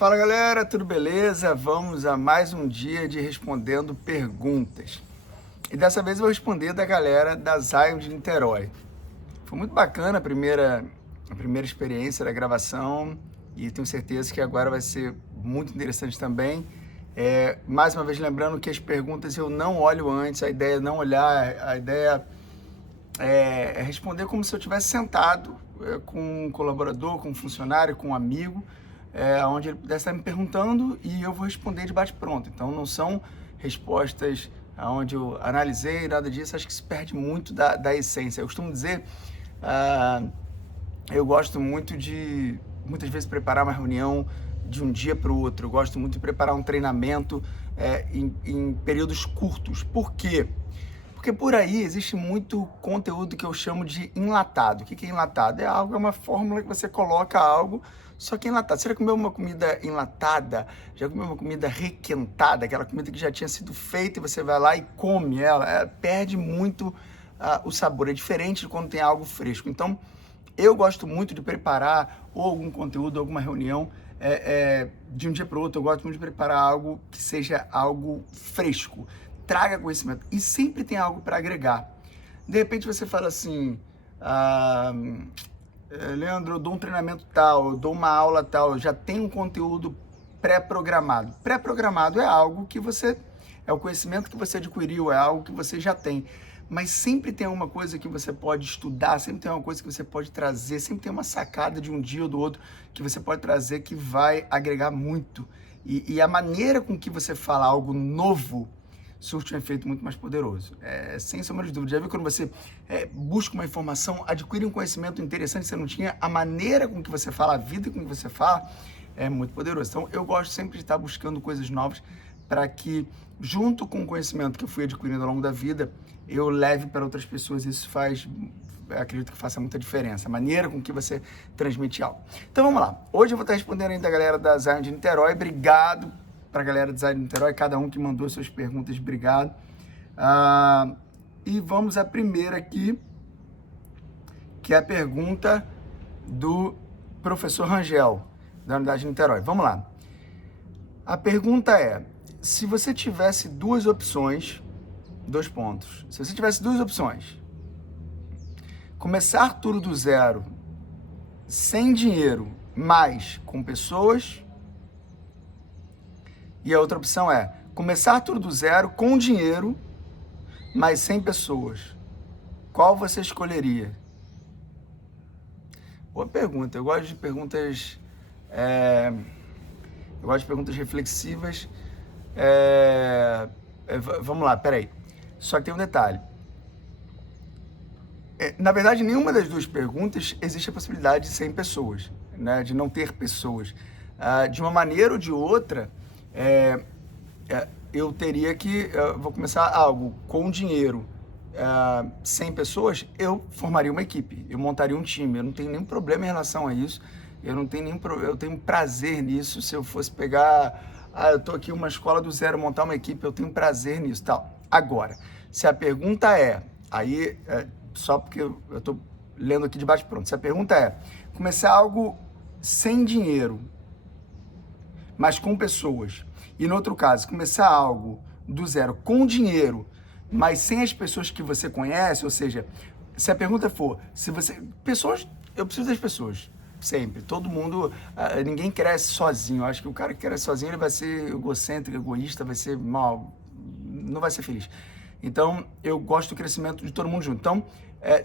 Fala galera, tudo beleza? Vamos a mais um dia de respondendo perguntas. E dessa vez eu vou responder da galera da Zion de Niterói. Foi muito bacana a primeira experiência da gravação e tenho certeza que agora vai ser muito interessante também. Mais uma vez lembrando que as perguntas eu não olho antes, a ideia é não olhar, a ideia é responder como se eu estivesse sentado com um colaborador, com um funcionário, com um amigo, onde ele pudesse estar me perguntando e eu vou responder de bate-pronto. Então não são respostas onde eu analisei, nada disso, acho que se perde muito da essência. Eu costumo dizer, eu gosto muito de, muitas vezes, preparar uma reunião de um dia para o outro. Eu gosto muito de preparar um treinamento em períodos curtos. Por quê? Porque por aí existe muito conteúdo que eu chamo de enlatado. O que é enlatado? É uma fórmula que você coloca algo, só que enlatado. Você já comeu uma comida enlatada? Já comeu uma comida requentada? Aquela comida que já tinha sido feita e você vai lá e come ela. Perde muito o sabor. É diferente de quando tem algo fresco. Então, eu gosto muito de preparar ou algum conteúdo, alguma reunião de um dia para o outro. Eu gosto muito de preparar algo que seja algo fresco. Traga conhecimento e sempre tem algo para agregar. De repente você fala assim, Leandro, eu dou um treinamento tal, eu dou uma aula tal, eu já tenho um conteúdo pré-programado. Pré-programado é algo que é o conhecimento que você adquiriu, é algo que você já tem. Mas sempre tem uma coisa que você pode estudar, sempre tem uma coisa que você pode trazer, sempre tem uma sacada de um dia ou do outro que você pode trazer que vai agregar muito. E a maneira com que você fala algo novo surte um efeito muito mais poderoso. Sem sombra de dúvida. Já viu quando você busca uma informação, adquire um conhecimento interessante que você não tinha, a maneira com que você fala, a vida com que você fala, é muito poderoso. Então, eu gosto sempre de estar buscando coisas novas para que, junto com o conhecimento que eu fui adquirindo ao longo da vida, eu leve para outras pessoas. Isso acredito que faça muita diferença, a maneira com que você transmite algo. Então, vamos lá. Hoje eu vou estar respondendo ainda a galera da Zion de Niterói. Obrigado para a galera do Zion de Niterói, cada um que mandou suas perguntas, obrigado. E vamos à primeira aqui, que é a pergunta do professor Rangel, da Unidade de Niterói. Vamos lá. A pergunta é, se você tivesse duas opções, se você tivesse duas opções, começar tudo do zero, sem dinheiro, mas com pessoas, e a outra opção é começar tudo do zero, com dinheiro, mas sem pessoas. Qual você escolheria? Boa pergunta. Eu gosto de perguntas reflexivas. Vamos lá, peraí. Só que tem um detalhe. Na verdade, nenhuma das duas perguntas existe a possibilidade de 100 pessoas, né? De não ter pessoas. De uma maneira ou de outra, eu teria que, vou começar algo com dinheiro, 100 pessoas, eu formaria uma equipe, eu montaria um time, eu não tenho nenhum problema em relação a isso, eu tenho prazer nisso. Se eu fosse pegar, eu tô aqui uma escola do zero, montar uma equipe, eu tenho prazer nisso, tal. Agora, se a pergunta só porque eu tô lendo aqui de bate-pronto, se a pergunta é, começar algo sem dinheiro, mas com pessoas, e no outro caso, começar algo do zero com dinheiro, mas sem as pessoas que você conhece, ou seja, se a pergunta for, eu preciso das pessoas, sempre, todo mundo, ninguém cresce sozinho. Eu acho que o cara que cresce sozinho, ele vai ser egocêntrico, egoísta, vai ser mal, não vai ser feliz. Então, eu gosto do crescimento de todo mundo junto. Então,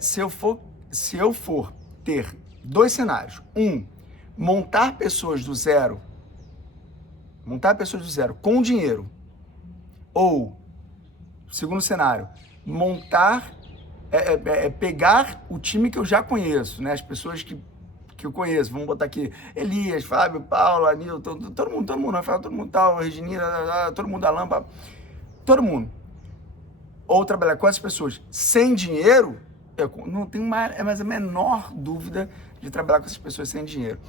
se eu for ter dois cenários, montar pessoas do zero com dinheiro, ou, segundo cenário, pegar o time que eu já conheço, né? As pessoas que eu conheço, vamos botar aqui, Elias, Fábio, Paulo, Anilton, todo mundo, Rafael, todo mundo tal, Reginina, todo mundo da Lâmpada, todo mundo. Ou trabalhar com essas pessoas sem dinheiro, eu não tenho mais a menor dúvida de trabalhar com essas pessoas sem dinheiro.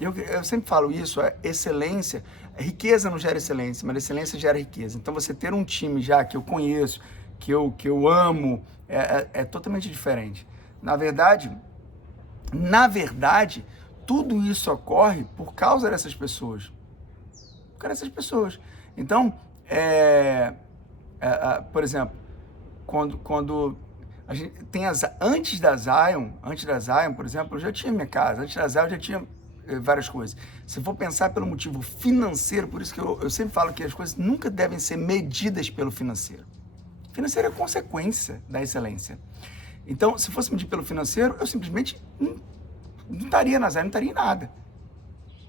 Eu sempre falo isso, excelência, riqueza não gera excelência, mas excelência gera riqueza. Então você ter um time já que eu conheço, que eu amo, é totalmente diferente. Na verdade, tudo isso ocorre por causa dessas pessoas. Por causa dessas pessoas. Então, por exemplo, quando a gente tem antes da Zion, por exemplo, eu já tinha minha casa, antes da Zion eu já tinha várias coisas. Se for pensar pelo motivo financeiro, por isso que eu sempre falo que as coisas nunca devem ser medidas pelo financeiro. O financeiro é consequência da excelência. Então, se fosse medir pelo financeiro, eu simplesmente não estaria na Zion, não estaria em nada.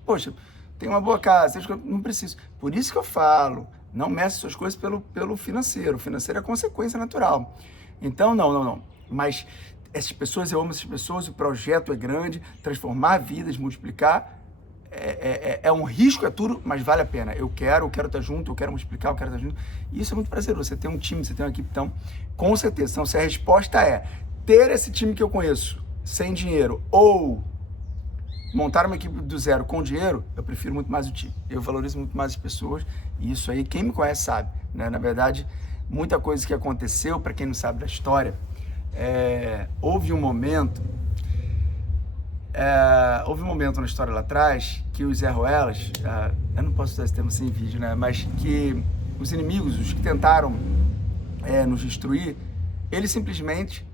Poxa, tem uma boa casa, não preciso. Por isso que eu falo, não meça suas coisas pelo financeiro. O financeiro é consequência natural. Então, não. Mas essas pessoas, eu amo essas pessoas, o projeto é grande, transformar vidas, multiplicar, é um risco, é tudo, mas vale a pena. Eu quero estar junto, eu quero multiplicar, eu quero estar junto. E isso é muito prazeroso. Você tem um time, você tem uma equipe, então, com certeza. Então, se a resposta é ter esse time que eu conheço sem dinheiro ou montar uma equipe do zero com dinheiro, eu prefiro muito mais o time. Eu valorizo muito mais as pessoas e isso aí, quem me conhece sabe, né? Na verdade, muita coisa que aconteceu, para quem não sabe da história, houve um momento na história lá atrás que os Zé Ruelas, eu não posso usar esse termo sem vídeo, né? Mas que os inimigos, os que tentaram nos destruir, eles simplesmente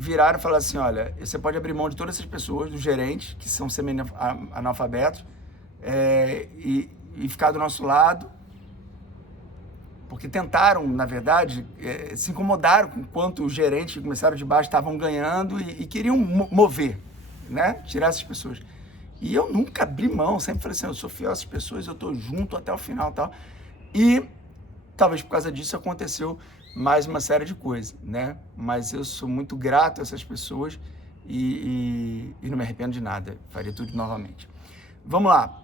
viraram e falaram assim, olha, você pode abrir mão de todas essas pessoas, dos gerentes, que são semi-analfabetos, e ficar do nosso lado, porque tentaram, na verdade, se incomodaram com quanto os gerentes que começaram de baixo estavam ganhando e queriam mover, né? Tirar essas pessoas. E eu nunca abri mão, sempre falei assim, eu sou fiel a essas pessoas, eu estou junto até o final e tal. E talvez por causa disso aconteceu mais uma série de coisas, né? Mas eu sou muito grato a essas pessoas e não me arrependo de nada. Faria tudo novamente. Vamos lá.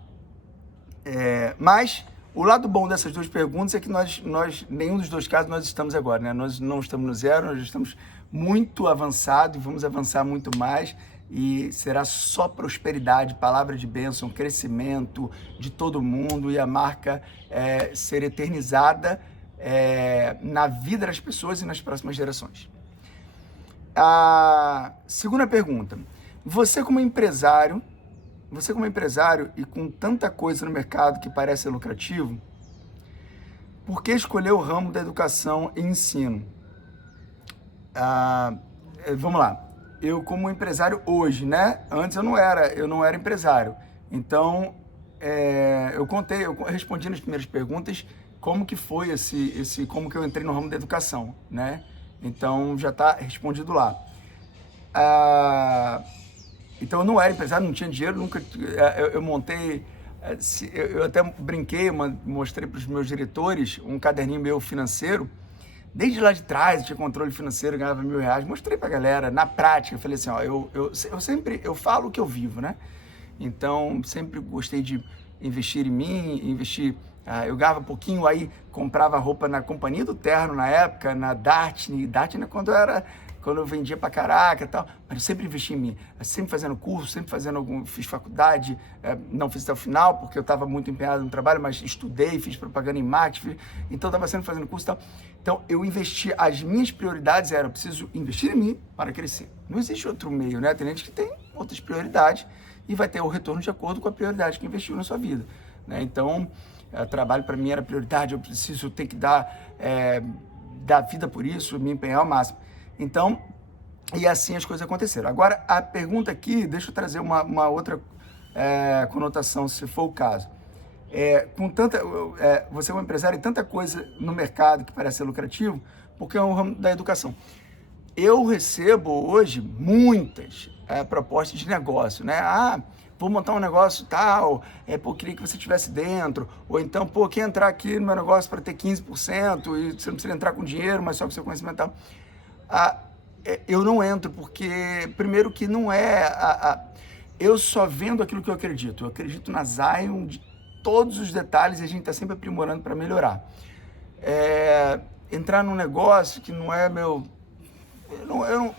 Mas o lado bom dessas duas perguntas é que nós, nenhum dos dois casos, nós estamos agora, né? Nós não estamos no zero, nós estamos muito avançados e vamos avançar muito mais e será só prosperidade, palavra de bênção, crescimento de todo mundo e a marca ser eternizada na vida das pessoas e nas próximas gerações. A segunda pergunta, você como empresário e com tanta coisa no mercado que parece lucrativo, por que escolher o ramo da educação e ensino? Vamos lá, eu como empresário hoje, né? Antes eu não era empresário, então eu respondi nas primeiras perguntas como que foi como que eu entrei no ramo da educação, né? Então já está respondido lá. Então eu não era empresário, não tinha dinheiro, nunca. Eu montei, eu até brinquei, mostrei para os meus diretores um caderninho meu financeiro. Desde lá de trás, eu tinha controle financeiro, ganhava R$1.000, mostrei pra galera, na prática, eu falei assim, ó, eu falo o que eu vivo, né? Então, sempre gostei de investir em mim, eu ganhava pouquinho, aí comprava roupa na Companhia do Terno, na época, na Dartne quando eu vendia pra caraca e tal, mas eu sempre investi em mim, sempre fazendo curso, fiz faculdade, não fiz até o final, porque eu estava muito empenhado no trabalho, mas estudei, fiz propaganda em marketing, então estava sempre fazendo curso e tal. Então, eu investi, as minhas prioridades eram, eu preciso investir em mim para crescer. Não existe outro meio, né? Tem gente que tem outras prioridades e vai ter o retorno de acordo com a prioridade que investiu na sua vida, né? Então, trabalho para mim era prioridade, eu tenho que dar vida por isso, me empenhar ao máximo. Então, e assim as coisas aconteceram. Agora, a pergunta aqui, deixa eu trazer uma outra conotação, se for o caso. Você é um empresário e tanta coisa no mercado que parece ser lucrativo, porque é um ramo da educação. Eu recebo hoje muitas propostas de negócio, né? Vou montar um negócio tal, queria que você estivesse dentro, ou então, quer entrar aqui no meu negócio para ter 15% e você não precisa entrar com dinheiro, mas só com seu conhecimento tal. Eu não entro porque, primeiro que não eu só vendo aquilo que eu acredito na Zion de todos os detalhes e a gente está sempre aprimorando para melhorar. Entrar num negócio que não é meu, eu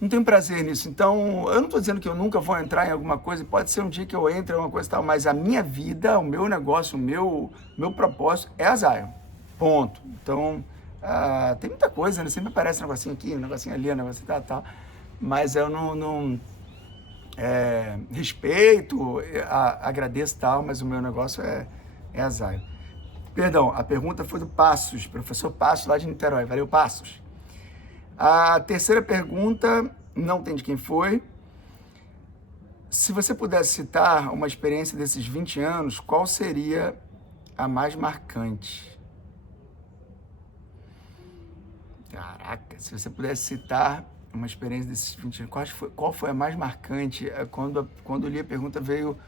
não tenho prazer nisso, então eu não estou dizendo que eu nunca vou entrar em alguma coisa, pode ser um dia que eu entre em alguma coisa e tal, mas a minha vida, o meu negócio, o meu propósito é a Zion, ponto. Então, tem muita coisa, né? Sempre aparece um negocinho aqui, um negocinho ali, um negocinho tal, mas eu não respeito, agradeço tal, mas o meu negócio é a zaga. Perdão, a pergunta foi do Passos, professor Passos lá de Niterói. Valeu, Passos. A terceira pergunta, não tem de quem foi. Se você pudesse citar uma experiência desses 20 anos, qual seria a mais marcante? Caraca, se você pudesse citar uma experiência desses 20 anos, qual foi a mais marcante? Quando eu li a pergunta, veio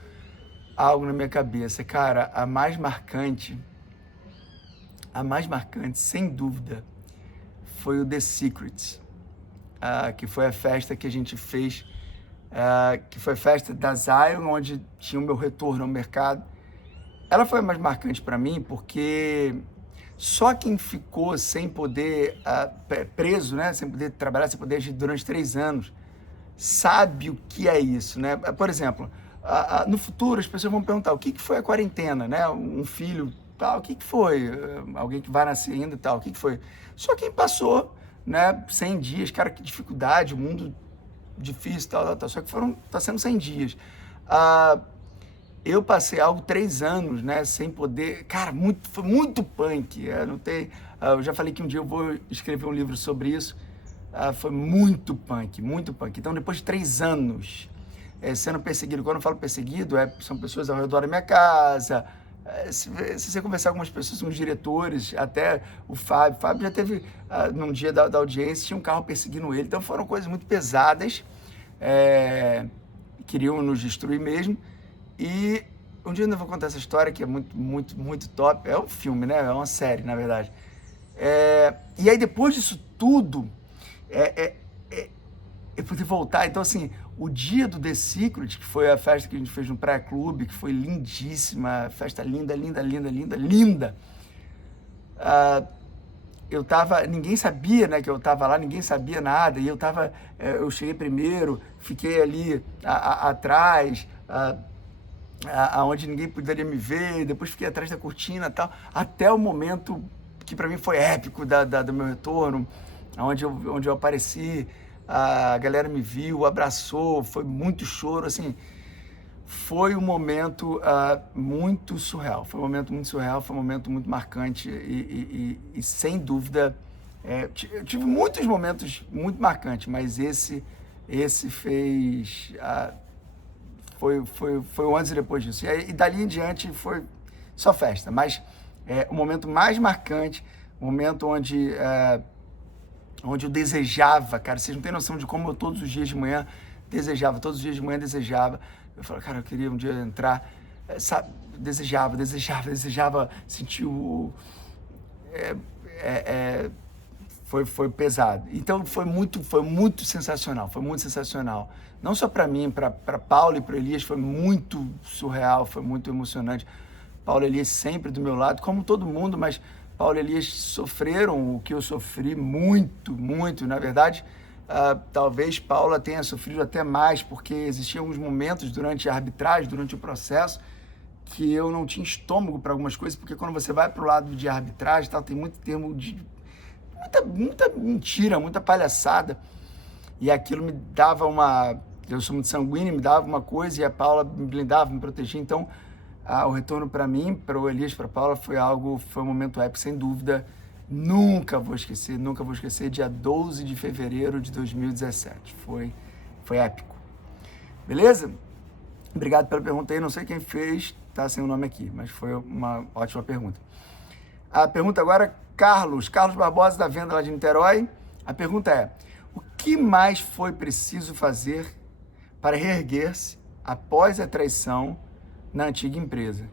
algo na minha cabeça. Cara, a mais marcante, sem dúvida, foi o The Secret, que foi a festa que a gente fez, que foi a festa da Zion, onde tinha o meu retorno ao mercado. Ela foi a mais marcante para mim porque só quem ficou sem poder, preso, né, sem poder trabalhar, sem poder agir durante 3 anos, sabe o que é isso, né? Por exemplo, no futuro as pessoas vão perguntar o que foi a quarentena, né? Um filho, tal, o que foi? Alguém que vai nascer ainda, tal, o que foi? Só quem passou, né, 100 dias, cara, que dificuldade, o mundo difícil, tal, só que tá sendo 100 dias. Eu passei algo 3 anos, né, sem poder, cara, foi muito punk, eu já falei que um dia eu vou escrever um livro sobre isso, foi muito punk, muito punk. Então, depois de 3 anos sendo perseguido, quando eu falo perseguido, são pessoas ao redor da minha casa, se você conversar com algumas pessoas, uns diretores, até o Fábio já teve, num dia da audiência, tinha um carro perseguindo ele, então foram coisas muito pesadas, queriam nos destruir mesmo, e um dia eu ainda vou contar essa história que é muito, muito, muito top, é um filme, né, é uma série, na verdade. E aí depois disso tudo, eu pude voltar, então assim, o dia do The Secret, que foi a festa que a gente fez no Praia Clube, que foi lindíssima, festa linda, linda, linda, linda, linda. Ninguém sabia, né, que eu estava lá, ninguém sabia nada, e eu cheguei primeiro, fiquei ali atrás, aonde ninguém poderia me ver, depois fiquei atrás da cortina e tal, até o momento que para mim foi épico do meu retorno, onde eu apareci, a galera me viu, abraçou, foi muito choro, assim, foi um momento muito surreal, foi um momento muito marcante e sem dúvida, eu tive muitos momentos muito marcantes, mas esse fez, foi o antes e depois disso, e dali em diante foi só festa, mas o momento mais marcante, o momento onde eu desejava, cara, vocês não têm noção de como eu todos os dias de manhã desejava, eu falava, cara, eu queria um dia entrar, sabe, desejava, sentir foi pesado. Então foi muito sensacional, Não só para mim, para Paulo e para Elias, foi muito surreal, foi muito emocionante. Paulo e Elias sempre do meu lado, como todo mundo, mas Paulo e Elias sofreram o que eu sofri muito, muito. Na verdade, talvez Paula tenha sofrido até mais, porque existiam alguns momentos durante a arbitragem, durante o processo, que eu não tinha estômago para algumas coisas, porque quando você vai para o lado de arbitragem, tem muito termo de muita mentira, muita palhaçada, e aquilo me dava eu sou muito sanguíneo, me dava uma coisa, e a Paula me blindava, me protegia. Então o retorno para mim, para o Elias, para a Paula, foi um momento épico, sem dúvida. Nunca vou esquecer, dia 12 de fevereiro de 2017. Foi épico. Beleza? Obrigado pela pergunta aí, não sei quem fez, tá sem o nome aqui, mas foi uma ótima pergunta. A pergunta agora, Carlos Barbosa, da Venda lá de Niterói. A pergunta é: o que mais foi preciso fazer para reerguer-se após a traição na antiga empresa?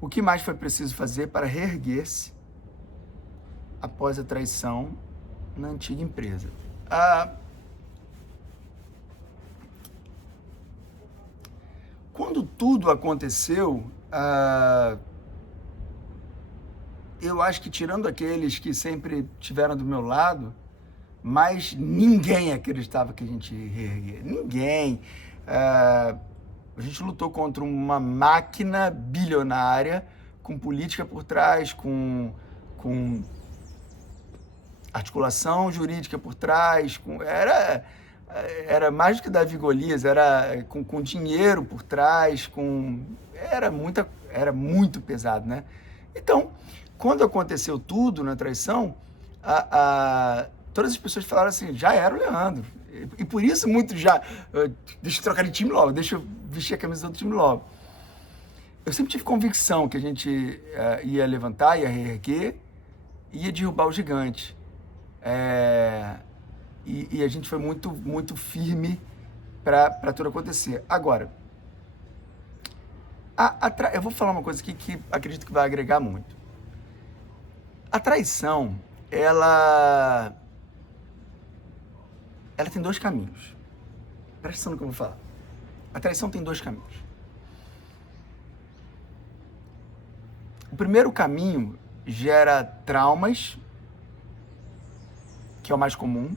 O que mais foi preciso fazer para reerguer-se após a traição na antiga empresa? Quando tudo aconteceu, eu acho que, tirando aqueles que sempre tiveram do meu lado, mas ninguém acreditava que a gente ia reerguer. Ninguém. A gente lutou contra uma máquina bilionária, com política por trás, com articulação jurídica por trás. era mais do que Davi e Golias, era com dinheiro por trás, era muito pesado, né? Então, quando aconteceu tudo na traição, todas as pessoas falaram assim, já era o Leandro. E por isso muito já, deixa eu trocar de time logo, deixa eu vestir a camisa do time logo. Eu sempre tive convicção que a gente ia levantar, ia reerguer, ia derrubar o gigante. E a gente foi muito, muito firme para tudo acontecer. Agora, eu vou falar uma coisa aqui que acredito que vai agregar muito. A traição, ela tem dois caminhos. Presta atenção no que eu vou falar. A traição tem dois caminhos. O primeiro caminho gera traumas, que é o mais comum,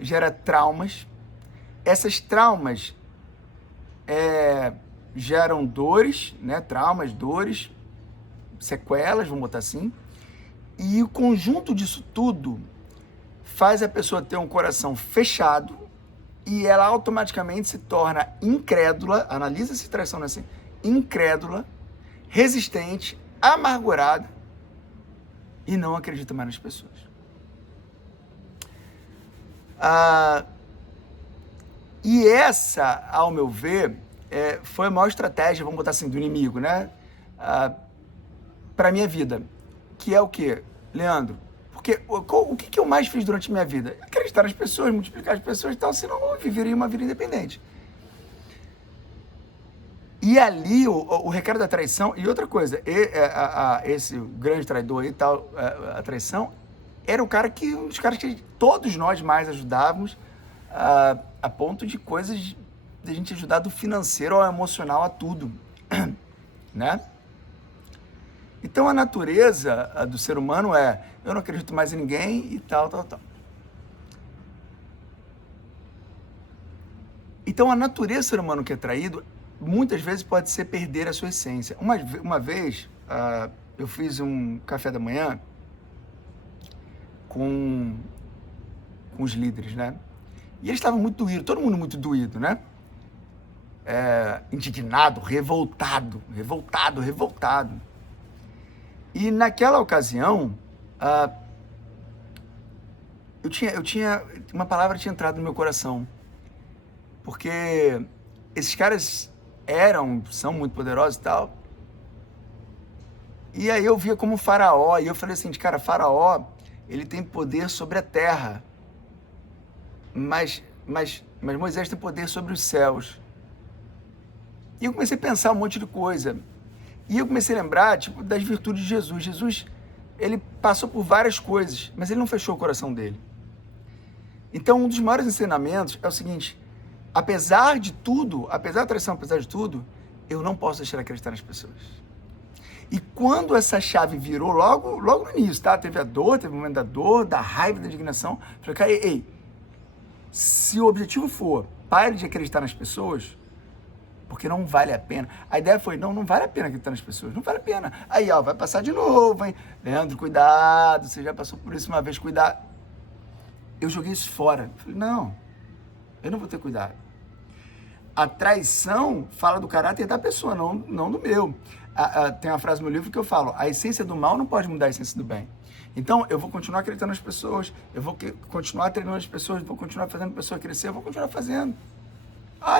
gera traumas. Essas traumas geram dores, né? Traumas, dores, sequelas, vamos botar assim. E o conjunto disso tudo faz a pessoa ter um coração fechado e ela automaticamente se torna incrédula, analisa essa traição assim, incrédula, resistente, amargurada e não acredita mais nas pessoas. E essa, ao meu ver, foi a maior estratégia, vamos botar assim, do inimigo, né? Para a minha vida. Que é o quê, Leandro? Porque o que eu mais fiz durante a minha vida? Acreditar nas pessoas, multiplicar as pessoas e tal, senão eu viveria uma vida independente. E ali, o recado da traição, e outra coisa, esse grande traidor e tal, a traição, era um dos caras que todos nós mais ajudávamos, a ponto de coisas de a gente ajudar do financeiro ao emocional a tudo, né? Então a natureza do ser humano eu não acredito mais em ninguém e tal. Então a natureza do ser humano que é traído, muitas vezes pode ser perder a sua essência. Uma vez, eu fiz um café da manhã com os líderes, né? E eles estavam muito doídos, todo mundo muito doído, né? Indignado, revoltado. E naquela ocasião, uma palavra tinha entrado no meu coração, porque esses caras são muito poderosos e tal, e aí eu via como Faraó, e eu falei assim, cara, Faraó, ele tem poder sobre a terra, mas Moisés tem poder sobre os céus. E eu comecei a pensar um monte de coisa. E eu comecei a lembrar, das virtudes de Jesus. Jesus, ele passou por várias coisas, mas ele não fechou o coração dele. Então, um dos maiores ensinamentos é o seguinte, apesar de tudo, apesar da traição, apesar de tudo, eu não posso deixar de acreditar nas pessoas. E quando essa chave virou, logo no início, tá? Teve a dor, teve o momento da dor, da raiva, da indignação. Falei, cara, se o objetivo for pare de acreditar nas pessoas, porque não vale a pena. A ideia foi, não vale a pena acreditar nas pessoas, não vale a pena. Aí, vai passar de novo, hein? Leandro, cuidado, você já passou por isso uma vez, cuidado. Eu joguei isso fora. Falei, não, eu não vou ter cuidado. A traição fala do caráter da pessoa, não do meu. Tem uma frase no meu livro que eu falo, a essência do mal não pode mudar a essência do bem. Então, eu vou continuar acreditando nas pessoas, eu vou continuar treinando as pessoas, vou continuar fazendo a pessoa crescer, eu vou continuar fazendo.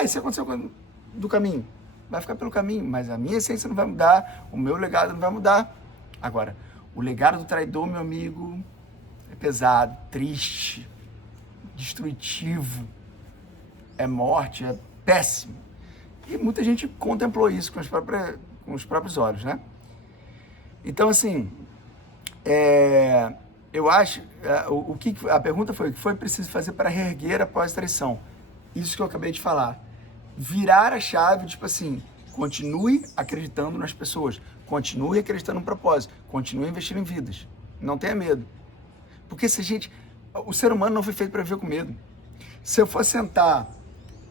Isso aconteceu do caminho. Vai ficar pelo caminho, mas a minha essência não vai mudar, o meu legado não vai mudar. Agora, o legado do traidor, meu amigo, é pesado, triste, destrutivo, é morte, é péssimo. E muita gente contemplou isso com os próprios olhos, né? Então, assim, eu acho, a pergunta foi, o que foi preciso fazer para reerguer após a traição? Isso que eu acabei de falar. Virar a chave, tipo assim, continue acreditando nas pessoas, continue acreditando no propósito, continue investindo em vidas, não tenha medo. Porque o ser humano não foi feito para viver com medo. Se eu for sentar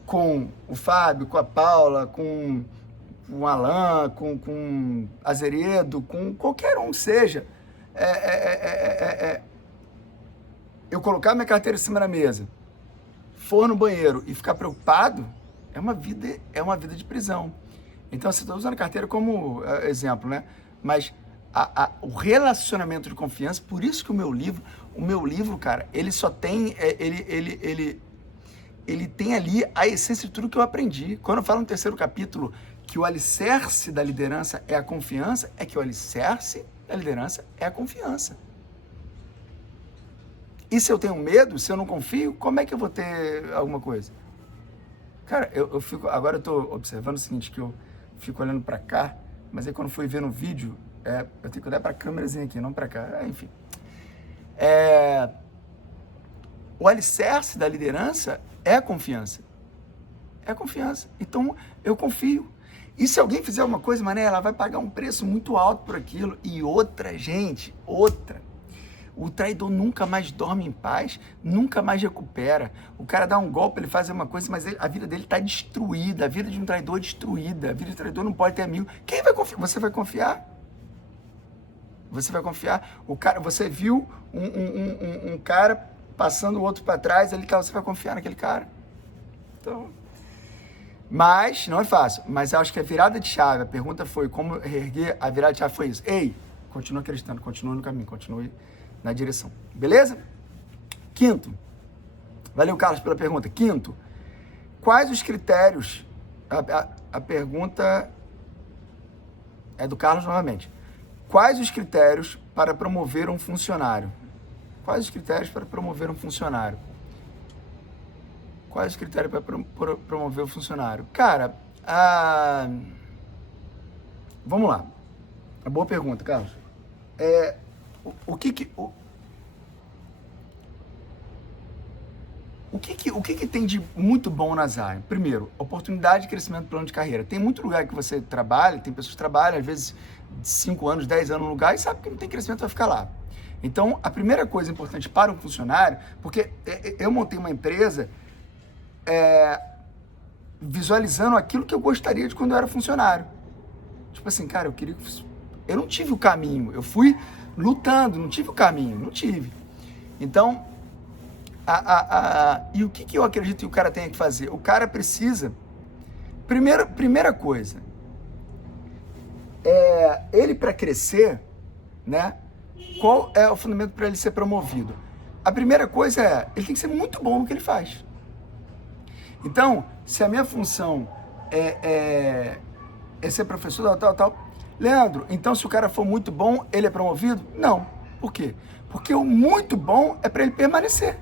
com o Fábio, com a Paula, com o Alan, com Azeredo, com qualquer um seja, eu colocar minha carteira em cima da mesa, for no banheiro e ficar preocupado, é uma vida de prisão. Então, você está usando a carteira como exemplo, né? Mas o relacionamento de confiança, por isso que o meu livro, cara, ele só tem, ele tem ali a essência de tudo que eu aprendi. Quando eu falo no terceiro capítulo que o alicerce da liderança é a confiança, é que o alicerce da liderança é a confiança. E se eu tenho medo, se eu não confio, como é que eu vou ter alguma coisa? Cara, agora eu tô observando o seguinte, que eu fico olhando para cá, mas aí quando fui ver no vídeo, eu tenho que olhar para a câmerazinha aqui, não para cá, enfim. O alicerce da liderança é a confiança. É a confiança. Então, eu confio. E se alguém fizer alguma coisa, mané, ela vai pagar um preço muito alto por aquilo. E outra, gente, o traidor nunca mais dorme em paz, nunca mais recupera. O cara dá um golpe, ele faz uma coisa, mas a vida dele está destruída. A vida de um traidor é destruída. A vida de um traidor não pode ter amigo. Quem vai confiar? Você vai confiar? Você vai confiar? O cara, você viu um cara passando o outro para trás, ali, você vai confiar naquele cara? Então, mas não é fácil. Mas eu acho que a virada de chave, a pergunta foi como reerguer, a virada de chave foi isso. Ei, continua acreditando, continua no caminho, continue na direção. Beleza? Quinto. Valeu, Carlos, pela pergunta. Quinto. Quais os critérios? A pergunta é do Carlos novamente. Quais os critérios para promover um funcionário? Quais os critérios para promover um funcionário? Quais os critérios para promover o funcionário? Cara, vamos lá. É boa pergunta, Carlos. O que tem de muito bom na Zion? Primeiro, oportunidade de crescimento, plano de carreira. Tem muito lugar que você trabalha, tem pessoas que trabalham, às vezes, 5 anos, 10 anos no lugar e sabe que não tem crescimento, vai ficar lá. Então, a primeira coisa importante para um funcionário, porque eu montei uma empresa visualizando aquilo que eu gostaria de quando eu era funcionário. Tipo assim, cara, eu não tive o caminho, eu fui lutando, não tive o caminho, não tive. Então, e o que eu acredito que o cara tem que fazer? O cara precisa, primeira coisa, ele para crescer, né? Qual é o fundamento para ele ser promovido? A primeira coisa ele tem que ser muito bom no que ele faz. Então, se a minha função é ser professor, tal, Leandro, então se o cara for muito bom, ele é promovido? Não. Por quê? Porque o muito bom é para ele permanecer.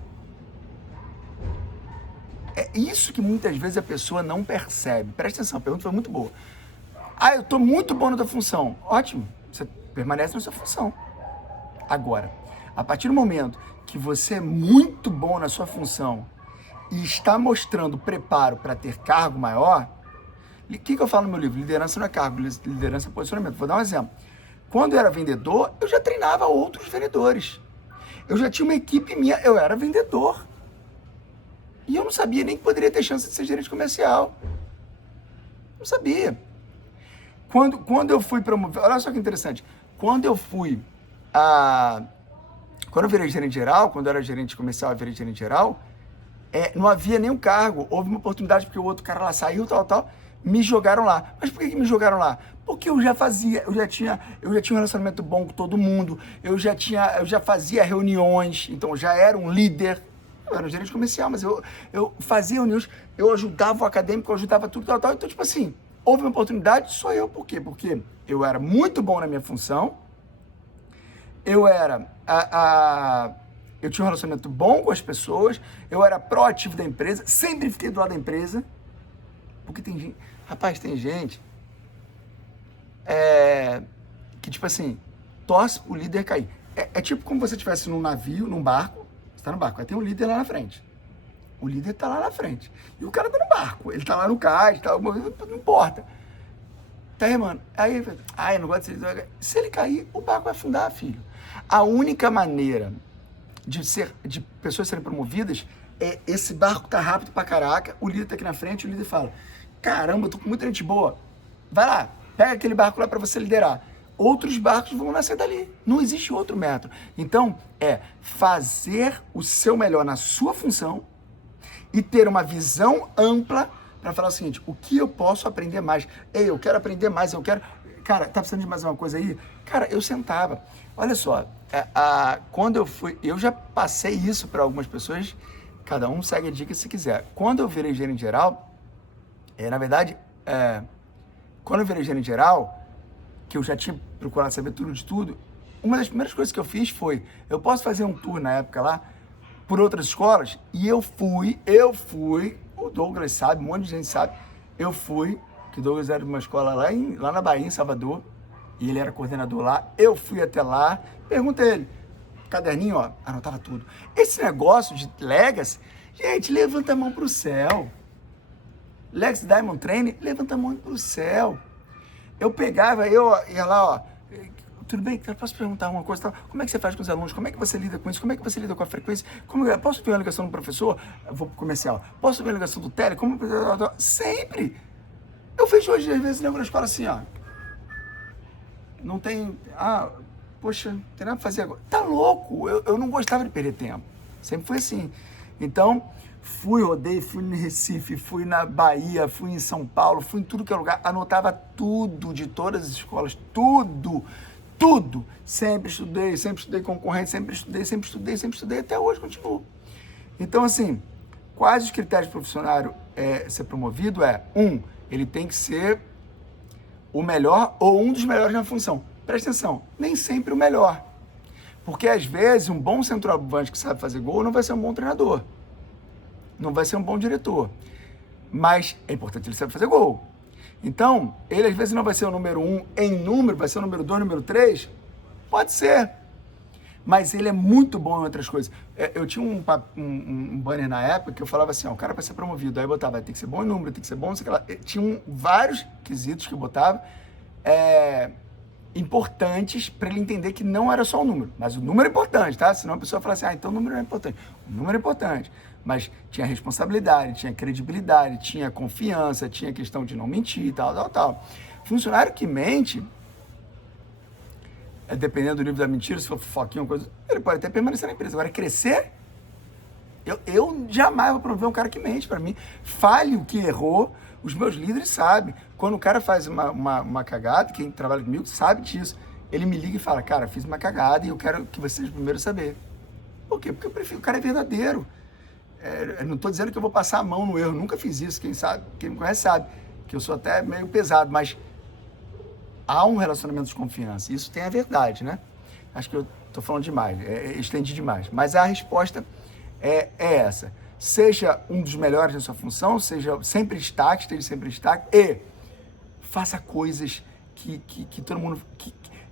É isso que muitas vezes a pessoa não percebe. Presta atenção, a pergunta foi muito boa. Eu estou muito bom na tua função. Ótimo, você permanece na sua função. Agora, a partir do momento que você é muito bom na sua função e está mostrando preparo para ter cargo maior, o que eu falo no meu livro? Liderança não é cargo, liderança é posicionamento. Vou dar um exemplo. Quando eu era vendedor, eu já treinava outros vendedores. Eu já tinha uma equipe minha, eu era vendedor. E eu não sabia nem que poderia ter chance de ser gerente comercial. Não sabia. Quando eu fui promover, olha só que interessante, quando eu virei gerente geral, quando eu era gerente comercial e virei gerente geral, não havia nenhum cargo, houve uma oportunidade porque o outro cara lá saiu, tal, me jogaram lá. Mas por que me jogaram lá? Porque eu já tinha um relacionamento bom com todo mundo, eu já fazia reuniões, então já era um líder. Eu era um gerente comercial, mas eu fazia reuniões, eu ajudava o acadêmico, eu ajudava tudo, tal. Então, tipo assim, houve uma oportunidade, sou eu. Por quê? Porque eu era muito bom na minha função, eu tinha um relacionamento bom com as pessoas, eu era proativo da empresa, sempre fiquei do lado da empresa, porque tem gente, tem gente que, tipo assim, torce pro líder cair. É tipo como você estivesse num navio, num barco, você tá no barco, aí tem um líder lá na frente. O líder tá lá na frente. E o cara tá no barco, ele tá lá no cais, não importa. Tá remando. Aí, eu não gosto de ser... Se ele cair, o barco vai afundar, filho. A única maneira de pessoas serem promovidas é esse barco tá rápido pra caraca, o líder tá aqui na frente, o líder fala, caramba, eu tô com muita gente boa. Vai lá, pega aquele barco lá pra você liderar. Outros barcos vão nascer dali. Não existe outro método. Então, fazer o seu melhor na sua função e ter uma visão ampla para falar o seguinte, o que eu posso aprender mais? Ei, eu quero aprender mais, eu quero... Cara, tá precisando de mais uma coisa aí? Cara, eu sentava. Olha só, quando eu fui... Eu já passei isso para algumas pessoas, cada um segue a dica se quiser. Quando eu virei gerente geral, na verdade, quando eu virei gerente geral, que eu já tinha procurado saber tudo de tudo, uma das primeiras coisas que eu fiz foi, eu posso fazer um tour na época lá, por outras escolas, e eu fui, o Douglas sabe, um monte de gente sabe, que o Douglas era de uma escola lá na Bahia, em Salvador, e ele era coordenador lá, eu fui até lá, perguntei a ele, caderninho, ó, anotava tudo. Esse negócio de Legacy, gente, levanta a mão pro céu. Legacy Diamond Training, levanta a mão pro céu. Eu pegava, eu ia lá, ó, tudo bem, eu posso perguntar uma coisa, tá? Como é que você faz com os alunos? Como é que você lida com isso? Como é que você lida com a frequência? Posso ver a ligação do professor? Eu vou pro comercial. Posso ver a ligação do tele? Sempre! Eu vejo hoje, às vezes, lembro na escola assim, ó. Não tem... poxa, não tem nada pra fazer agora. Tá louco! Eu não gostava de perder tempo. Sempre foi assim. Então, rodei, fui no Recife, fui na Bahia, fui em São Paulo, fui em tudo que é lugar, anotava tudo de todas as escolas, tudo. Sempre estudei concorrente, sempre estudei, até hoje continuo. Então, assim, quais os critérios para o funcionário ser promovido? Ele tem que ser o melhor ou um dos melhores na função. Presta atenção, nem sempre o melhor. Porque, às vezes, um bom centroavante que sabe fazer gol não vai ser um bom treinador. Não vai ser um bom diretor. Mas é importante ele saber fazer gol. Então, ele às vezes não vai ser o número 1 em número, vai ser o número 2, número 3? Pode ser. Mas ele é muito bom em outras coisas. Eu tinha um banner na época que eu falava assim, o cara para ser promovido, aí eu botava, tem que ser bom em número, tem que ser bom, não sei o que lá. Tinha vários quesitos que eu botava, importantes para ele entender que não era só o número, mas o número é importante, tá? Senão a pessoa fala assim, então o número não é importante. O número é importante, mas tinha responsabilidade, tinha credibilidade, tinha confiança, tinha questão de não mentir, tal. Funcionário que mente, dependendo do nível da mentira, se for fofoquinha, coisa, ele pode até permanecer na empresa. Agora, crescer, eu jamais vou promover um cara que mente para mim. Fale o que errou, os meus líderes sabem. Quando o cara faz uma cagada, quem trabalha comigo sabe disso. Ele me liga e fala, cara, fiz uma cagada e eu quero que você seja o primeiro a saber. Por quê? Porque eu prefiro, o cara é verdadeiro. Eu não estou dizendo que eu vou passar a mão no erro, nunca fiz isso. Quem me conhece sabe que eu sou até meio pesado, mas há um relacionamento de confiança. Isso tem a verdade, né? Acho que eu estou falando demais, estendi demais. Mas a resposta é essa. Seja um dos melhores na sua função, esteja sempre em destaque e faça coisas que todo mundo...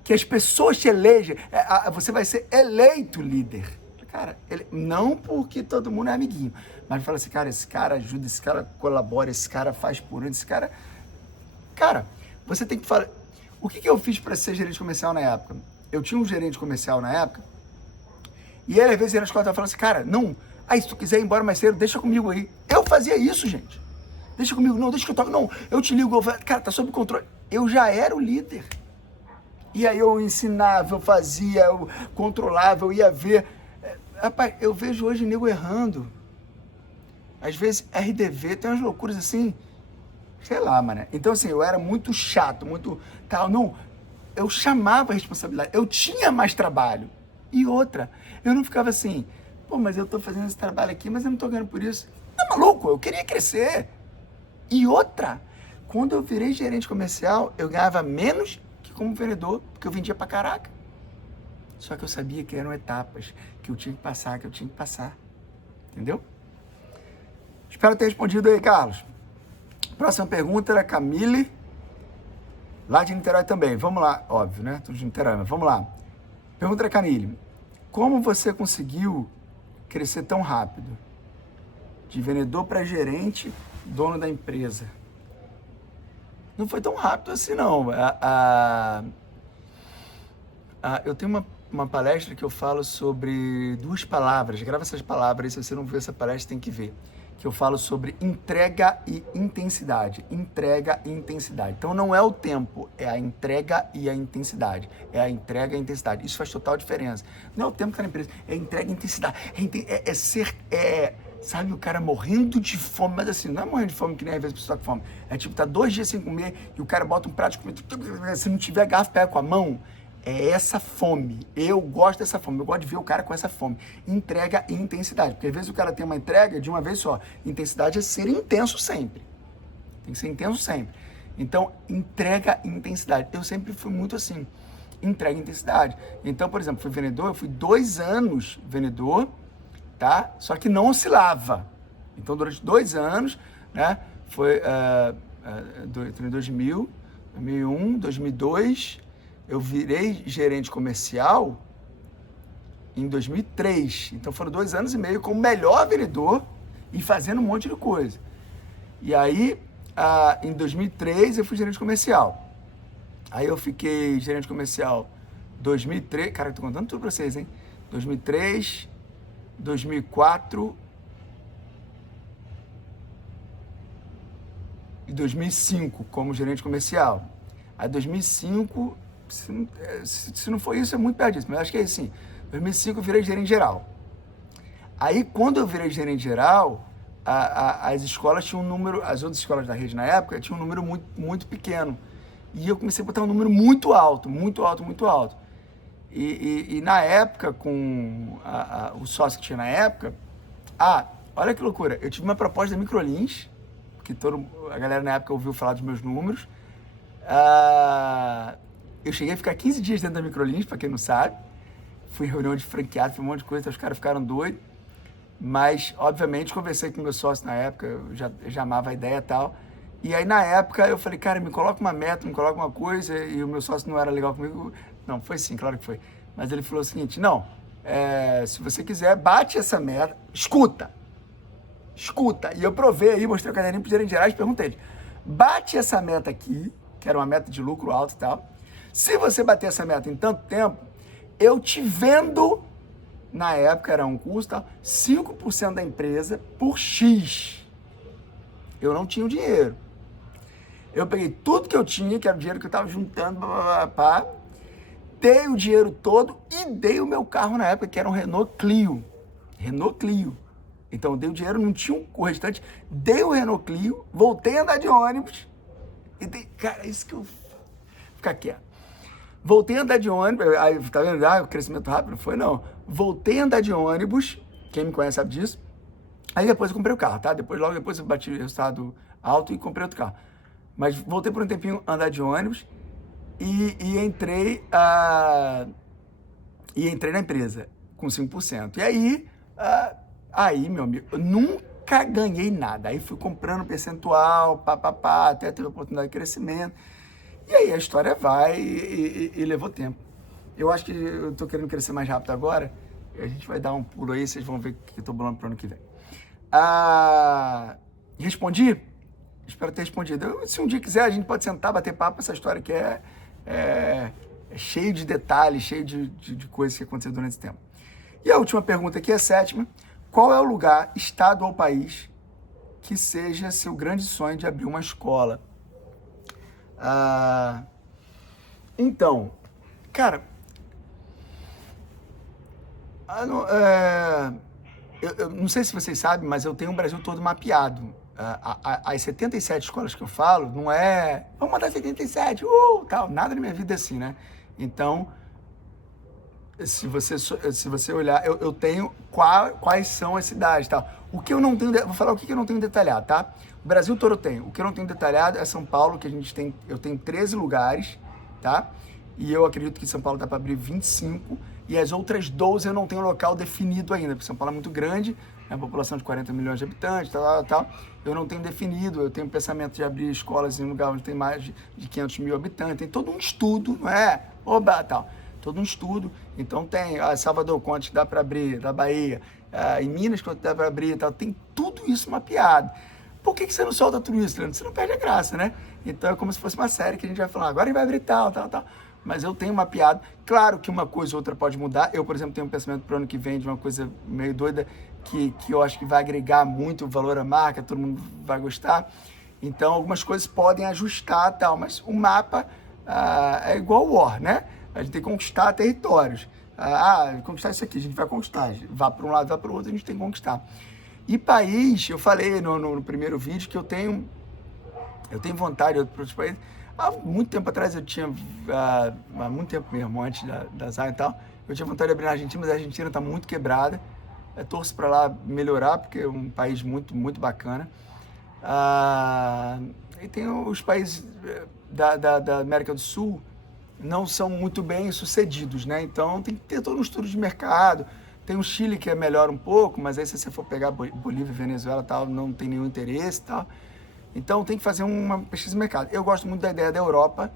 Que as pessoas te elegem. Você vai ser eleito líder. Cara, não porque todo mundo é amiguinho, mas fala assim, cara, esse cara ajuda, esse cara colabora, esse cara faz por onde, esse cara... Cara, você tem que falar... O que eu fiz para ser gerente comercial na época? Eu tinha um gerente comercial na época, e ele às vezes ia na escola e falava assim, cara, não, se tu quiser ir embora mais cedo, deixa comigo aí. Eu fazia isso, gente. Deixa comigo, não, deixa que eu toque, não, eu te ligo, cara, tá sob controle. Eu já era o líder. E aí eu ensinava, eu fazia, eu controlava, eu ia ver. Rapaz, eu vejo hoje nego errando. Às vezes RDV tem umas loucuras assim, sei lá, mano. Então assim, eu era muito chato, muito tal, não. Eu chamava a responsabilidade, eu tinha mais trabalho. E outra, eu não ficava assim, mas eu tô fazendo esse trabalho aqui, mas eu não tô ganhando por isso. Tá maluco? Eu queria crescer. E outra, quando eu virei gerente comercial, eu ganhava menos que como vendedor, porque eu vendia pra caraca. Só que eu sabia que eram etapas, que eu tinha que passar, entendeu? Espero ter respondido aí, Carlos. Próxima pergunta era Camille, lá de Niterói também. Vamos lá, óbvio, né? Tudo de Niterói, mas vamos lá. Pergunta da Camille. Como você conseguiu crescer tão rápido? De vendedor para gerente, dono da empresa. Não foi tão rápido assim, não. Eu tenho uma palestra que eu falo sobre 2 palavras. Grava essas palavras, se você não viu essa palestra, tem que ver. Que eu falo sobre entrega e intensidade. Entrega e intensidade. Então não é o tempo, é a entrega e a intensidade. É a entrega e a intensidade. Isso faz total diferença. Não é o tempo que está na empresa, é a entrega e a intensidade. sabe, o cara morrendo de fome, mas assim, não é morrendo de fome que nem às vezes a pessoa tá com fome. É tipo, tá 2 dias sem comer e o cara bota um prato de comida, se não tiver garfo, pega com a mão. É essa fome. Eu gosto dessa fome. Eu gosto de ver o cara com essa fome. Entrega e intensidade. Porque às vezes o cara tem uma entrega de uma vez só. Intensidade é ser intenso sempre. Tem que ser intenso sempre. Então, entrega e intensidade. Eu sempre fui muito assim. Entrega e intensidade. Então, por exemplo, fui vendedor. Eu fui 2 anos vendedor, tá? Só que não oscilava. Então, durante 2 anos, né? Foi em 2000, 2001, 2002... Eu virei gerente comercial em 2003. Então foram 2 anos e meio como melhor vendedor e fazendo um monte de coisa. E aí, em 2003, eu fui gerente comercial. Aí eu fiquei gerente comercial 2003. Cara, eu tô contando tudo pra vocês, hein? 2003, 2004 e 2005 como gerente comercial. Aí 2005... Se não for isso, é muito perto disso, mas acho que é assim. Em 2005 eu virei gerente geral. Aí, quando eu virei gerente geral, as escolas tinham um número, as outras escolas da rede na época, tinham um número muito, muito pequeno. E eu comecei a botar um número muito alto, muito alto, muito alto. E na época, com o sócio que tinha na época, olha que loucura, eu tive uma proposta da Microlins, que a galera na época ouviu falar dos meus números. Eu cheguei a ficar 15 dias dentro da Microlins, para quem não sabe. Fui em reunião de franqueado, fui um monte de coisa, então os caras ficaram doidos. Mas, obviamente, conversei com o meu sócio na época, eu já amava a ideia e tal. E aí, na época, eu falei, cara, me coloca uma meta, me coloca uma coisa. E o meu sócio não era legal comigo. Não, foi sim, claro que foi. Mas ele falou o seguinte, não, se você quiser, bate essa meta, escuta. E eu provei aí, mostrei o caderninho pro gerente geral e perguntei, bate essa meta aqui, que era uma meta de lucro alto e tal. Se você bater essa meta em tanto tempo, eu te vendo, na época era um custo, 5% da empresa por X. Eu não tinha o dinheiro. Eu peguei tudo que eu tinha, que era o dinheiro que eu estava juntando, dei o dinheiro todo e dei o meu carro na época, que era um Renault Clio. Então eu dei o dinheiro, não tinha o restante, dei o Renault Clio, voltei a andar de ônibus e dei, cara, isso que eu... Ficar quieto. Voltei a andar de ônibus, aí, tá vendo? O crescimento rápido? Não foi, não. Voltei a andar de ônibus, quem me conhece sabe disso. Aí depois eu comprei o carro, tá? Logo depois eu bati o resultado alto e comprei outro carro. Mas voltei por um tempinho a andar de ônibus e entrei na empresa com 5%. E aí, meu amigo, eu nunca ganhei nada. Aí fui comprando percentual, até ter oportunidade de crescimento. E aí a história vai e levou tempo. Eu acho que eu tô querendo crescer mais rápido agora. A gente vai dar um pulo aí, vocês vão ver o que eu tô bolando pro ano que vem. Respondi? Espero ter respondido. Se um dia quiser, a gente pode sentar, bater papo. Essa história que é cheio de detalhes, cheio de coisas que aconteceram durante esse tempo. E a última pergunta aqui, a 7ª. Qual é o lugar, estado ou país que seja seu grande sonho de abrir uma escola? Então, cara, eu não sei se vocês sabem, mas eu tenho o Brasil todo mapeado. As 77 escolas que eu falo, não é, vamos mandar 77, tal, nada na minha vida é assim, né? Então, se você olhar, eu tenho quais são as cidades, tal. O que eu não tenho, vou falar o que eu não tenho detalhado, tá? O Brasil todo eu tenho. O que eu não tenho detalhado é São Paulo, que eu tenho 13 lugares, tá? E eu acredito que São Paulo dá para abrir 25, e as outras 12 eu não tenho local definido ainda, porque São Paulo é muito grande, é uma população de 40 milhões de habitantes, tal. Eu não tenho definido, eu tenho o pensamento de abrir escolas em um lugar onde tem mais de 500 mil habitantes, tem todo um estudo, não é? Tal. Todo um estudo. Então tem Salvador, quantos dá para abrir, da Bahia, em Minas, quanto dá para abrir, tal. Tem tudo isso mapeado. Por que você não solta tudo isso, Leandro? Você não perde a graça, né? Então é como se fosse uma série que a gente vai falar, agora a gente vai abrir tal. Mas eu tenho mapeado. Claro que uma coisa ou outra pode mudar. Eu, por exemplo, tenho um pensamento para o ano que vem de uma coisa meio doida que eu acho que vai agregar muito valor à marca, todo mundo vai gostar. Então algumas coisas podem ajustar tal, mas o mapa é igual o War, né? A gente tem que conquistar territórios. Conquistar isso aqui, a gente vai conquistar. Vá para um lado, vá para o outro, a gente tem que conquistar. E país, eu falei no primeiro vídeo que eu tenho vontade para outros países. Há muito tempo atrás eu tinha, há muito tempo mesmo, antes da Zion e tal, eu tinha vontade de abrir na Argentina, mas a Argentina está muito quebrada. Eu torço para lá melhorar, porque é um país muito, muito bacana. E tem os países da América do Sul, não são muito bem sucedidos, né? Então tem que ter todo um estudo de mercado. Tem o Chile que é melhor um pouco, mas aí se você for pegar Bolívia, Venezuela, tal, não tem nenhum interesse, tal. Então tem que fazer uma pesquisa de mercado. Eu gosto muito da ideia da Europa.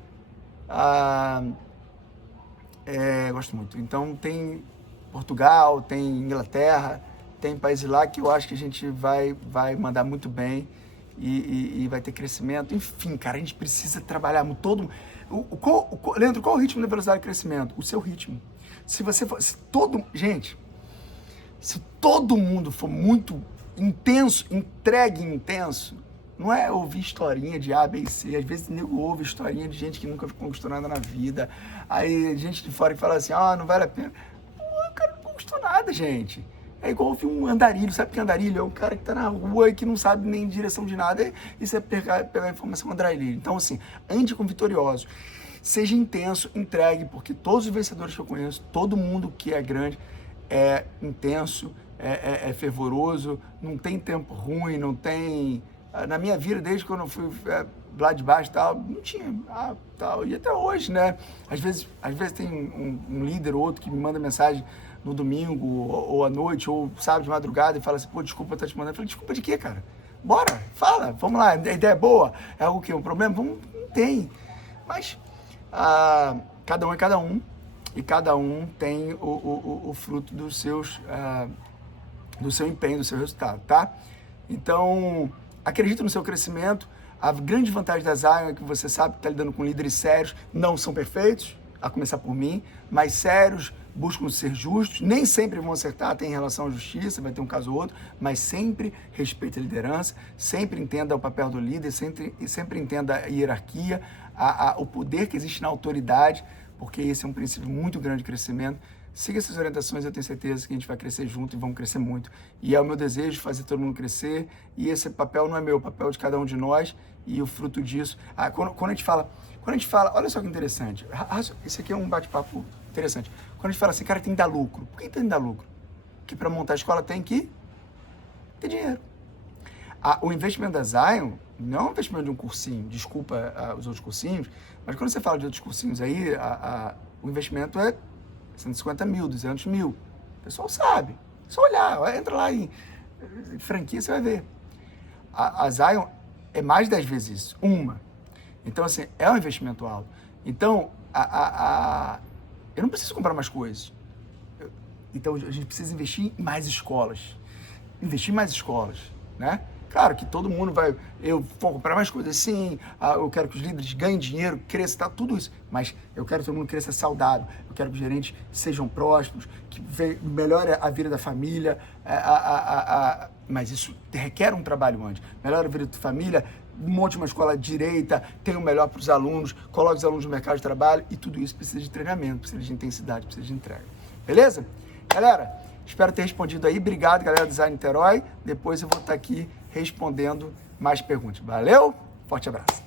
Gosto muito. Então tem Portugal, tem Inglaterra, tem países lá que eu acho que a gente vai mandar muito bem e vai ter crescimento. Enfim, cara, a gente precisa trabalhar todo. Leandro, qual o ritmo da velocidade de crescimento? O seu ritmo. Se todo mundo for muito intenso, entregue intenso, não é ouvir historinha de A, B e C. Às vezes nego ouve historinha de gente que nunca conquistou nada na vida. Aí gente de fora que fala assim, não vale a pena. Pô, o cara não conquistou nada, gente. É igual ouvir um andarilho. Sabe que andarilho é um cara que tá na rua e que não sabe nem direção de nada. E você pegar a informação andarilho. Então, assim, ande com vitorioso. Seja intenso, entregue, porque todos os vencedores que eu conheço, todo mundo que é grande é intenso, é fervoroso, não tem tempo ruim, não tem... Na minha vida, desde quando eu fui lá de baixo e tal, não tinha, tal, e até hoje, né? Às vezes tem um líder ou outro que me manda mensagem no domingo, ou à noite, ou sábado de madrugada, e fala assim, pô, desculpa, tá te mandando. Eu falei, desculpa de quê, cara? Bora, fala, vamos lá, a ideia é boa, é algo que é um problema? Não tem. Mas cada um é cada um, e cada um tem o fruto do seu empenho, do seu resultado, tá? Então... acredita no seu crescimento. A grande vantagem da Zion é que você sabe que está lidando com líderes sérios, não são perfeitos, a começar por mim, mas sérios, buscam ser justos, nem sempre vão acertar, tem relação à justiça, vai ter um caso ou outro, mas sempre respeite a liderança, sempre entenda o papel do líder, sempre entenda a hierarquia, o poder que existe na autoridade, porque esse é um princípio muito grande de crescimento. Siga essas orientações, eu tenho certeza que a gente vai crescer junto e vamos crescer muito. E é o meu desejo fazer todo mundo crescer, e esse papel não é meu, é o papel de cada um de nós, e o fruto disso... Quando a gente fala, olha só que interessante, esse aqui é um bate-papo interessante. Quando a gente fala assim, cara, tem que dar lucro. Por que tem que dar lucro? Porque para montar a escola tem que ter dinheiro. O investimento da Zion não é um investimento de um cursinho, desculpa os outros cursinhos, mas quando você fala de outros cursinhos aí, o investimento é 150 mil, 200 mil. O pessoal sabe. É só olhar, entra lá em franquia, você vai ver. A Zion é mais de 10 vezes isso. Então, assim, é um investimento alto. Então, eu não preciso comprar mais coisas. Então, a gente precisa investir em mais escolas. Né? Claro que todo mundo vai... Eu vou comprar mais coisas, sim. Eu quero que os líderes ganhem dinheiro, cresçam, tá, tudo isso. Mas eu quero que todo mundo cresça saudável. Eu quero que os gerentes sejam prósperos, que melhore a vida da família. Mas isso requer um trabalho antes. Melhore a vida da família, monte uma escola direita, tenha o melhor para os alunos, coloque os alunos no mercado de trabalho. E tudo isso precisa de treinamento, precisa de intensidade, precisa de entrega. Beleza? Galera, espero ter respondido aí. Obrigado, galera do Design Niterói. Depois eu vou estar aqui respondendo mais perguntas. Valeu? Forte abraço.